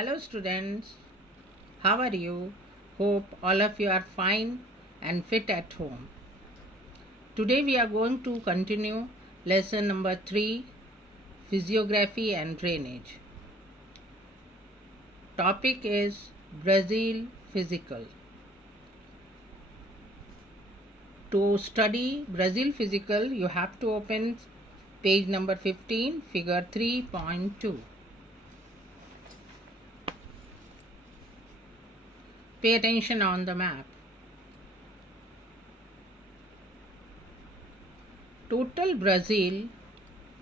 Hello students, how are you? Hope all of you are fine and fit at home. Today we are going to continue lesson number 3, Physiography and Drainage. Topic is Brazil Physical. To study Brazil Physical, you have to open page number 15, figure 3.2. Pay attention on the map. Total Brazil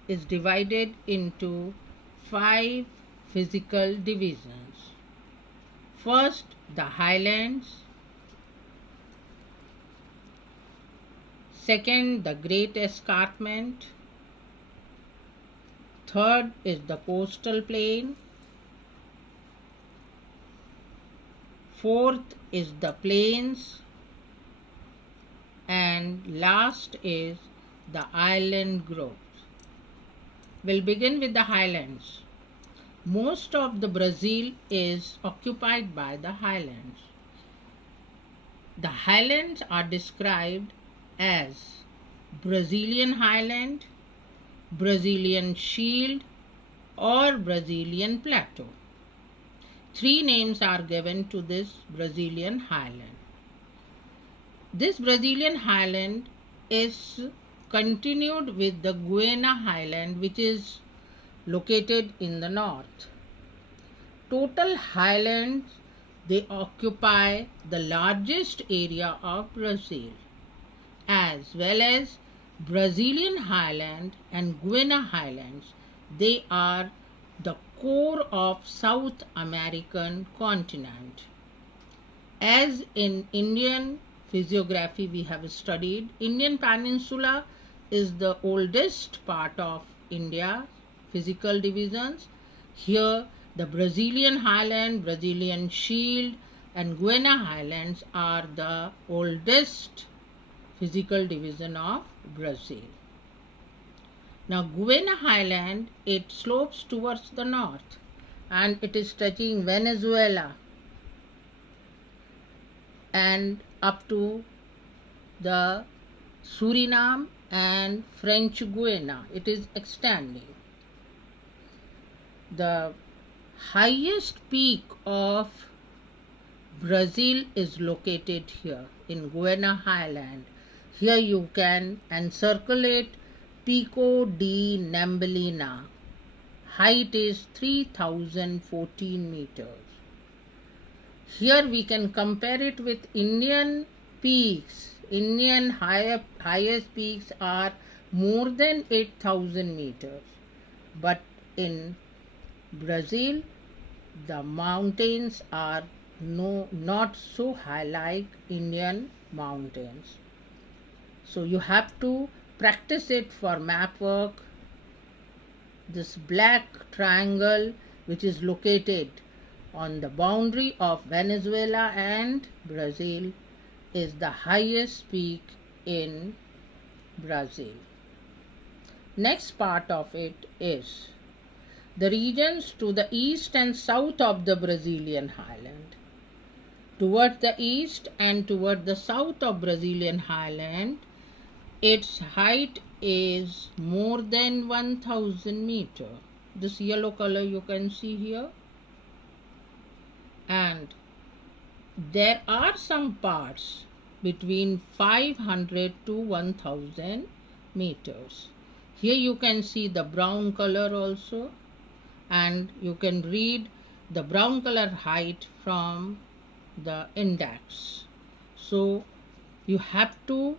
is divided into 5 physical divisions. First, the highlands. Second, the Great Escarpment. Third is the coastal plain. Fourth is the plains. And last is the island groups. We'll begin with the highlands. Most of the Brazil is occupied by the highlands. The highlands are described as Brazilian highland, Brazilian shield, or Brazilian plateau. 3 names are given to this Brazilian highland. This Brazilian highland is continued with the Guiana highland, which is located in the north. Total highlands, they occupy the largest area of Brazil, as well as Brazilian highland and Guiana highlands. They are the core of South American continent. As in Indian physiography we have studied, Indian Peninsula is the oldest part of India physical divisions. Here the Brazilian highland, Brazilian shield and Guiana highlands are the oldest physical division of Brazil. Now Guiana highland, it slopes towards the north and it is touching Venezuela and up to the Suriname and French Guiana. It is extending. The highest peak of Brazil is located here in Guiana highland. Here you can encircle it, Pico di Neblina. Height is 3014 meters. Here we can compare it with Indian peaks. Indian highest peaks are more than 8000 meters. But in Brazil, the mountains are not so high like Indian mountains. So you have to practice it for map work. This black triangle which is located on the boundary of Venezuela and Brazil is the highest peak in Brazil. Next part of it is the regions to the east and south of the Brazilian highland. Toward the east and toward the south of Brazilian highland, its height is more than 1000 meters. This yellow color you can see here. And there are some parts between 500 to 1000 meters. Here you can see the brown color also, and you can read the brown color height from the index. So you have to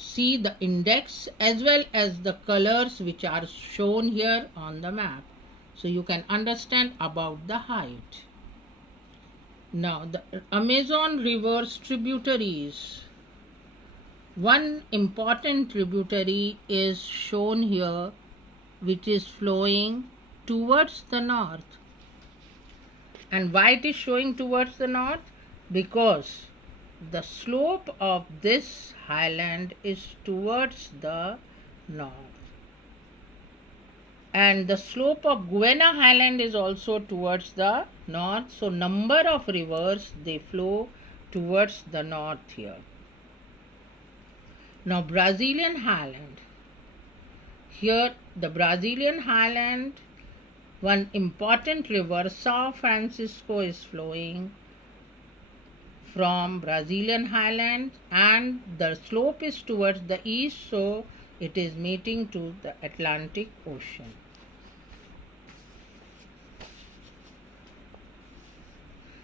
see the index as well as the colors which are shown here on the map, so you can understand about the height. Now the Amazon River's tributaries. One important tributary is shown here which is flowing towards the north. And why it is showing towards the north? Because the slope of this highland is towards the north. and the slope of Guiana Highland is also towards the north. So number of rivers, they flow towards the north here. Now Brazilian Highland. Here the Brazilian Highland, one important river, São Francisco, is flowing from Brazilian Highlands, and the slope is towards the east, so it is meeting to the Atlantic Ocean.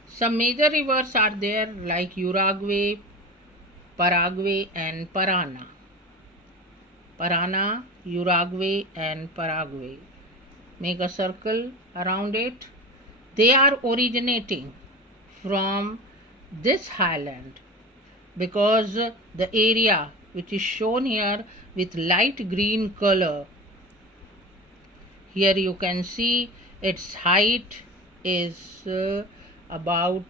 Some major rivers are there like Uruguay, Paraguay and Parana. Parana, Uruguay and Paraguay. Make a circle around it. They are originating from this highland because the area which is shown here with light green color, here you can see its height is about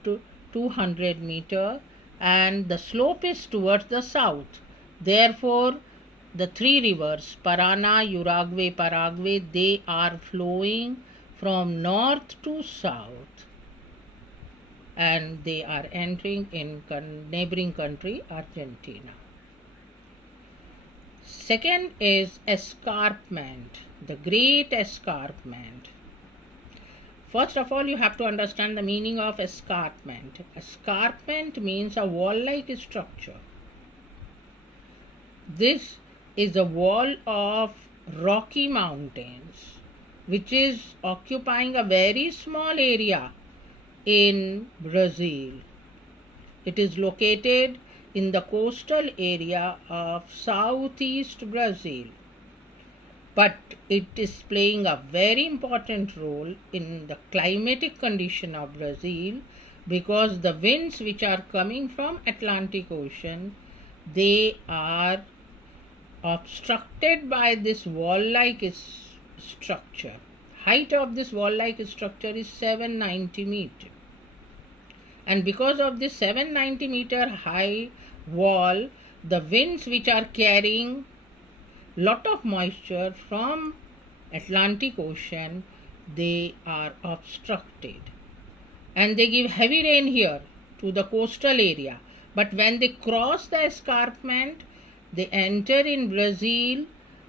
200 meter and the slope is towards the south. Therefore the three rivers Parana, Uruguay, Paraguay, they are flowing from north to south and they are entering in neighboring country Argentina. Second is escarpment, the great escarpment. First of all, you have to understand the meaning of escarpment. Escarpment means a wall-like structure. This is a wall of rocky mountains which is occupying a very small area in Brazil. It is located in the coastal area of southeast Brazil, but it is playing a very important role in the climatic condition of Brazil because the winds which are coming from Atlantic Ocean, they are obstructed by this wall-like structure. Height of this wall-like structure is 790 meters. And because of this 790 meter high wall, the winds which are carrying lot of moisture from Atlantic Ocean, they are obstructed. And they give heavy rain here to the coastal area. But when they cross the escarpment, they enter in Brazil,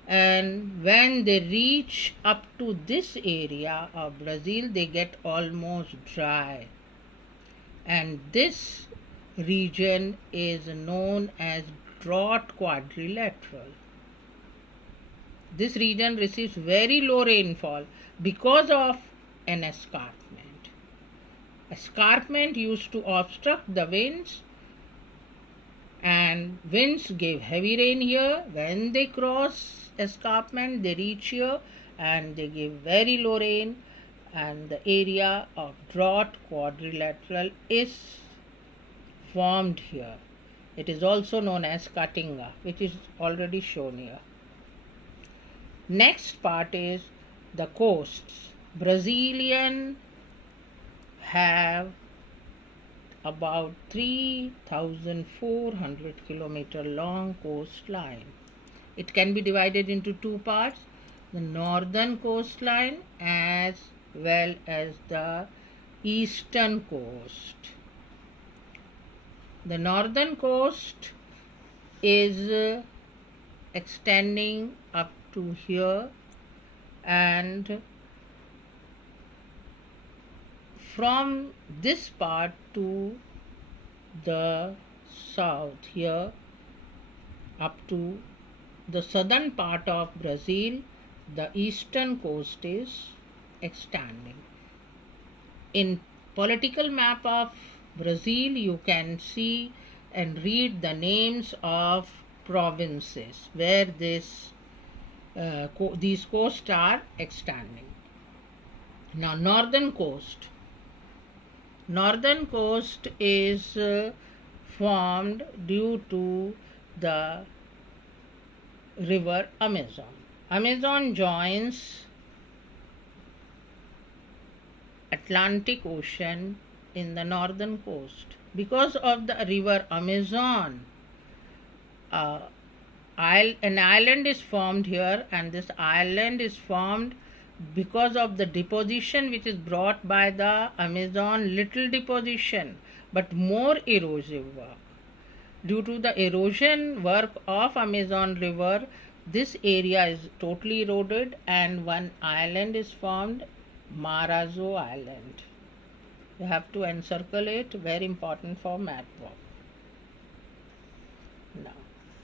and when they reach up to this area of Brazil, they get almost dry. And this region is known as drought quadrilateral. This region receives very low rainfall because of an escarpment. Escarpment used to obstruct the winds, and winds gave heavy rain here. When they cross escarpment, they reach here and they give very low rain, and the area of drought quadrilateral is formed here. It is also known as Caatinga, which is already shown here. Next part is the coasts. Brazilian have about 3,400 kilometer long coastline. It can be divided into two parts, the northern coastline as well as the eastern coast. The northern coast is extending up to here, and from this part to the south here up to the southern part of Brazil, the eastern coast is extending. In political map of Brazil, you can see and read the names of provinces where these coasts are extending. Now, northern coast. Northern coast is formed due to the river Amazon. Amazon joins Atlantic Ocean in the northern coast. Because of the river Amazon, an island is formed here, and this island is formed because of the deposition which is brought by the Amazon, little deposition but more erosive work. Due to the erosion work of Amazon river, this area is totally eroded and one island is formed, Marajo Island. You have to encircle it, very important for map work. Now,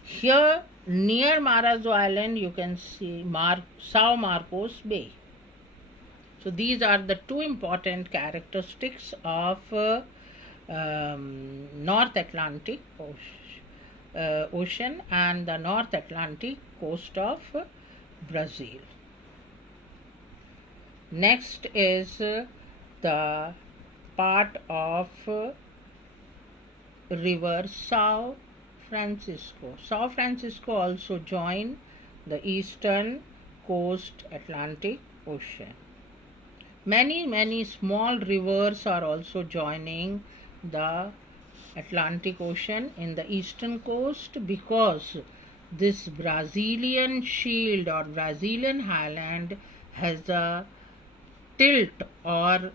here near Marajo Island you can see Sao Marcos Bay. So these are the two important characteristics of North Atlantic Ocean and the North Atlantic coast of Brazil. Next is the part of river Sao Francisco. Sao Francisco also join the eastern coast Atlantic Ocean. Many small rivers are also joining the Atlantic Ocean in the eastern coast, because this Brazilian shield or Brazilian highland has a tilt or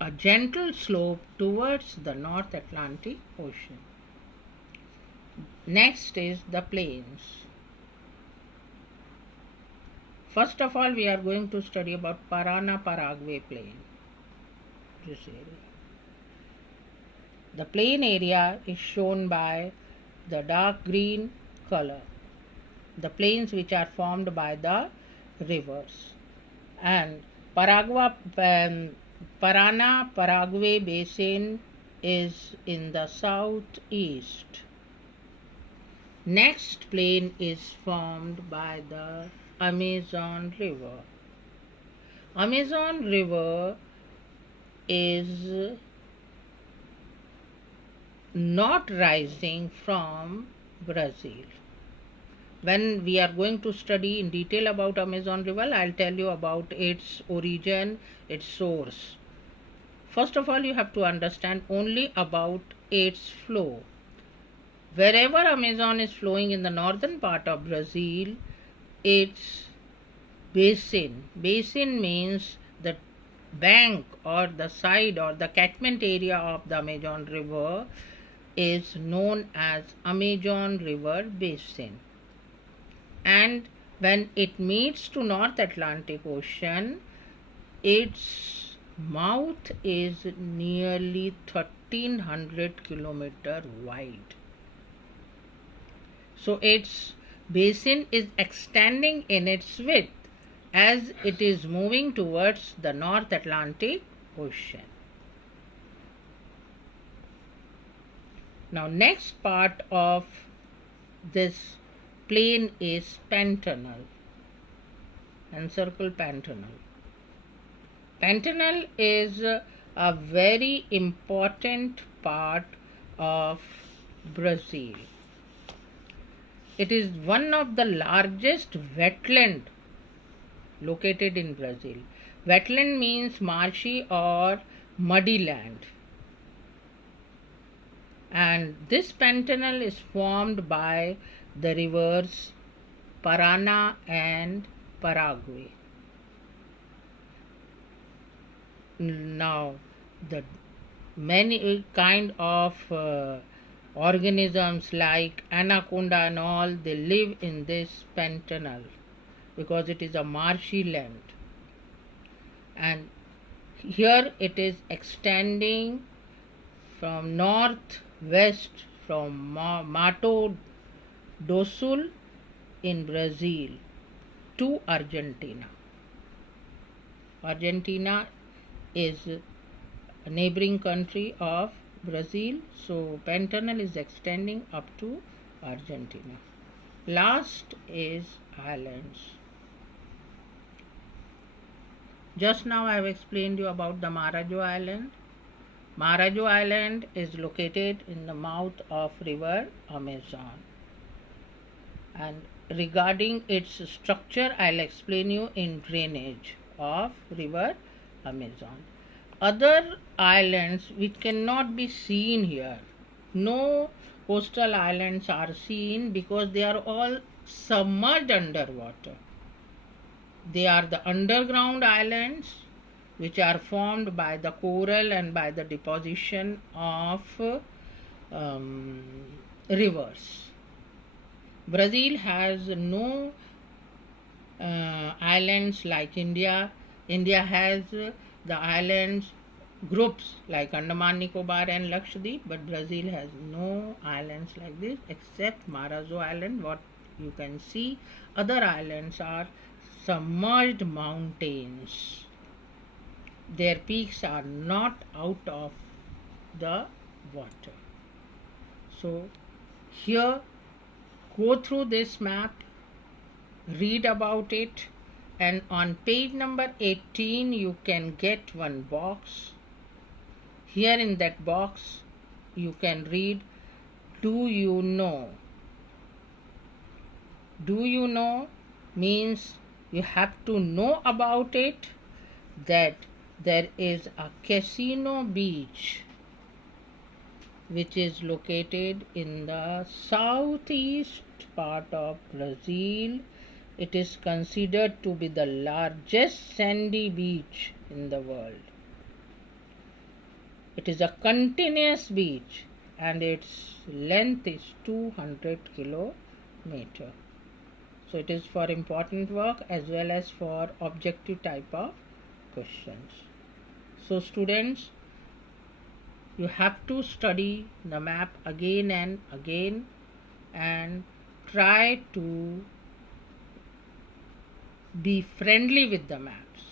a gentle slope towards the North Atlantic Ocean. Next is the plains. First of all, we are going to study about Parana-Paraguay plain. This area. The plain area is shown by the dark green color. The plains which are formed by the rivers. And Parana-Paraguay basin is in the southeast. Next plain is formed by the Amazon River. Amazon River is not rising from Brazil. When we are going to study in detail about Amazon River, I'll tell you about its origin, its source. First of all, you have to understand only about its flow. Wherever Amazon is flowing in the northern part of Brazil, its basin means the bank or the side or the catchment area of the Amazon River is known as Amazon River Basin. And when it meets to North Atlantic Ocean, its mouth is nearly 1300 kilometers wide. So its basin is extending in its width as it is moving towards the North Atlantic Ocean. Now, next part of this plain is Pantanal, encircle Pantanal. Pantanal is a very important part of Brazil. It is one of the largest wetland located in Brazil. Wetland means marshy or muddy land. And this Pantanal is formed by the rivers Parana and Paraguay. Now, the many kind of organisms like anaconda and all, they live in this Pantanal because it is a marshy land. And here it is extending from northwest from Mato do Sul in Brazil to Argentina. Argentina is a neighboring country of Brazil, so Pantanal is extending up to Argentina. Last is islands. Just now I have explained you about the Marajo Island. Marajo Island is located in the mouth of river Amazon. And regarding its structure, I'll explain you in drainage of river Amazon. Other islands which cannot be seen here, no coastal islands are seen because they are all submerged underwater. They are the underground islands which are formed by the coral and by the deposition of um, rivers. Brazil has no islands like India. India has the islands groups like Andaman, Nicobar, and Lakshadweep, but Brazil has no islands like this except Marajo Island. What you can see, other islands are submerged mountains. Their peaks are not out of the water. So, here, go through this map, read about it, and on page number 18 you can get one box. Here in that box you can read, do you know? Do you know means you have to know about it, that there is a Cassino beach which is located in the southeast part of Brazil. It is considered to be the largest sandy beach in the world. It is a continuous beach and its length is 200 kilometers. So it is for important work as well as for objective type of questions. So students, you have to study the map again and again and try to be friendly with the maps.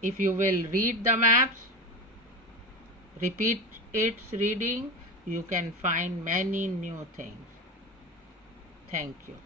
If you will read the maps, repeat its reading, you can find many new things. Thank you.